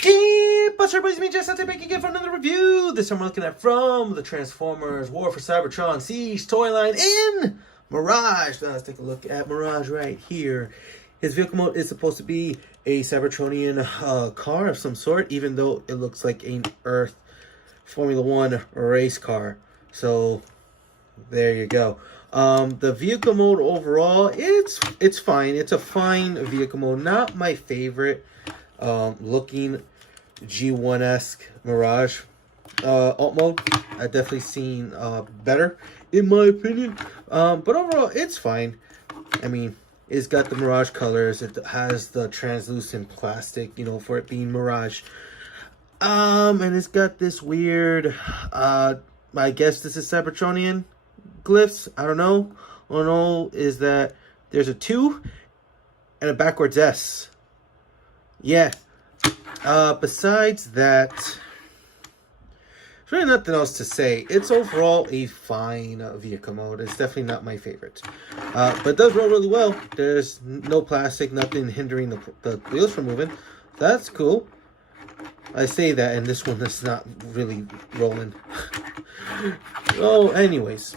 What's up, everybody? Me, Jess, back again for another review. This time we're looking at from the Transformers War for Cybertron Siege toy line in Mirage. Now let's take a look at Mirage right here. His vehicle mode is supposed to be a Cybertronian car of some sort, even though it looks like an Earth Formula 1 race car. So there you go. The vehicle mode overall, it's fine. It's a fine vehicle mode. Not my favorite looking G1-esque Mirage alt mode. I've definitely seen better in my opinion, but overall it's fine. I mean, it's got the Mirage colors, it has the translucent plastic, you know, for it being Mirage, and it's got this weird I guess this is Cybertronian glyphs. I don't know. All I know is that there's a 2 and a backwards S. Yeah. Besides that, there's really nothing else to say. It's overall a fine vehicle mode. It's definitely not my favorite. But it does roll really well. There's no plastic, nothing hindering the wheels from moving. That's cool. I say that, and this one is not really rolling. Oh, anyways.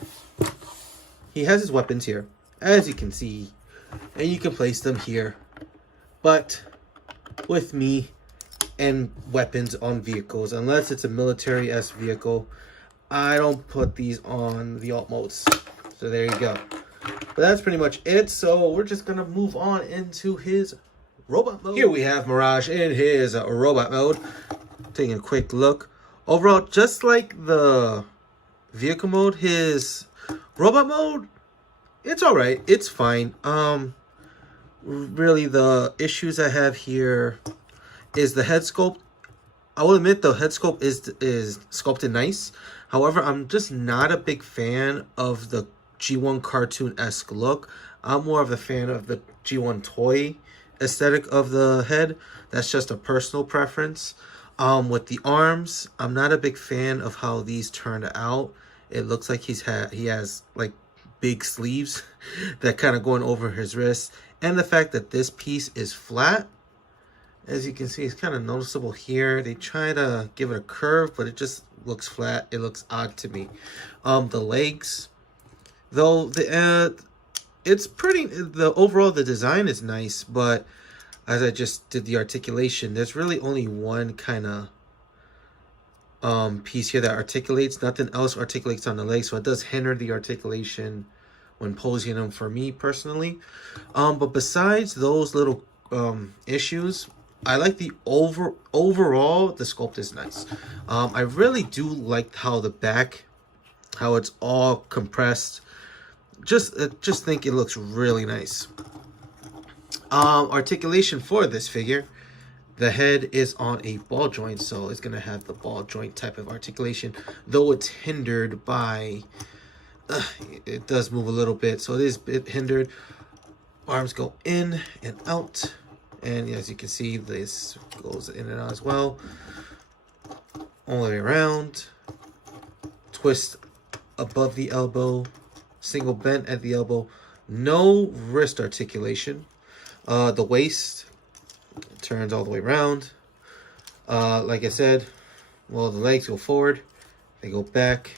He has his weapons here, as you can see. And you can place them here. But with me and weapons on vehicles, unless it's a military-esque vehicle, I don't put these on the alt modes. So there you go. But that's pretty much it. So we're just gonna move on into his robot mode. Here we have Mirage in his robot mode. Taking a quick look. Overall, just like the vehicle mode, his robot mode, it's all right. It's fine. Really, the issues I have here is the head sculpt. I will admit the head sculpt is sculpted nice. However, I'm just not a big fan of the G1 cartoon-esque look. I'm more of a fan of the G1 toy aesthetic of the head. That's just a personal preference. With the arms, I'm not a big fan of how these turned out. It looks like he has like big sleeves that kind of going over his wrists. And the fact that this piece is flat, as you can see, it's kind of noticeable here. They try to give it a curve, but it just looks flat. It looks odd to me. The legs, though, it's pretty. Overall, the design is nice, but as I just did the articulation, there's really only one kind of piece here that articulates. Nothing else articulates on the legs, so it does hinder the articulation when posing them for me personally. But besides those little issues, I like the overall the sculpt is nice. I really do like how the back, how it's all compressed. Just think it looks really nice. Articulation for this figure, the head is on a ball joint, so it's gonna have the ball joint type of articulation, though it's hindered by it does move a little bit, so it is a bit hindered. Arms go in and out, and as you can see, this goes in and out as well, all the way around. Twist above the elbow, single bent at the elbow, no wrist articulation. The waist turns all the way around. Like I said, well, the legs go forward, they go back,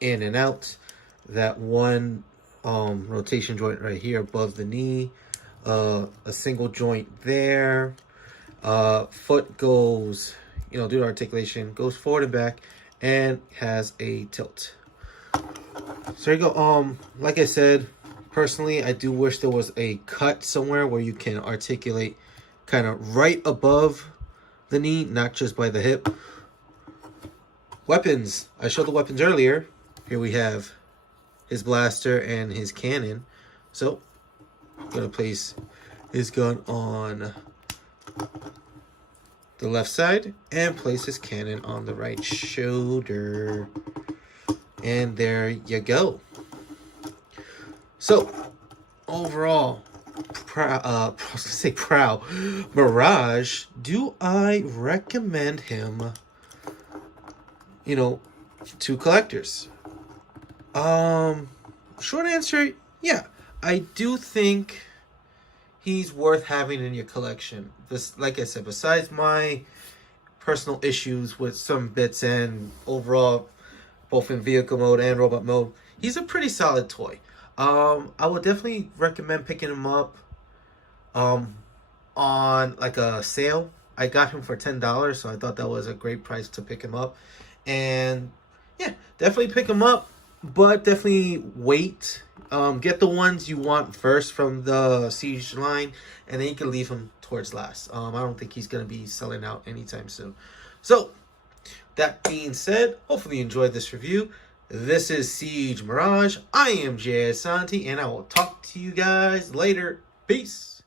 in and out. That one rotation joint right here above the knee, a single joint there. Foot goes, you know, due to articulation, goes forward and back, and has a tilt. So there you go. Like I said, personally, I do wish there was a cut somewhere where you can articulate kind of right above the knee, not just by the hip. Weapons. I showed the weapons earlier. Here we have his blaster and his cannon. So I'm going to place his gun on the left side and place his cannon on the right shoulder. And there you go. So overall, Mirage, do I recommend him, you know, to collectors? Short answer, yeah. I do think he's worth having in your collection. This, like I said, besides my personal issues with some bits and overall, both in vehicle mode and robot mode, he's a pretty solid toy. I would definitely recommend picking him up on like a sale. I got him for $10, so I thought that was a great price to pick him up. And yeah, definitely pick him up, but definitely wait. Get the ones you want first from the Siege line, and then you can leave him towards last. I don't think he's going to be selling out anytime soon. So, that being said, hopefully you enjoyed this review. This is Siege Mirage. I am Jay Asante, and I will talk to you guys later. Peace.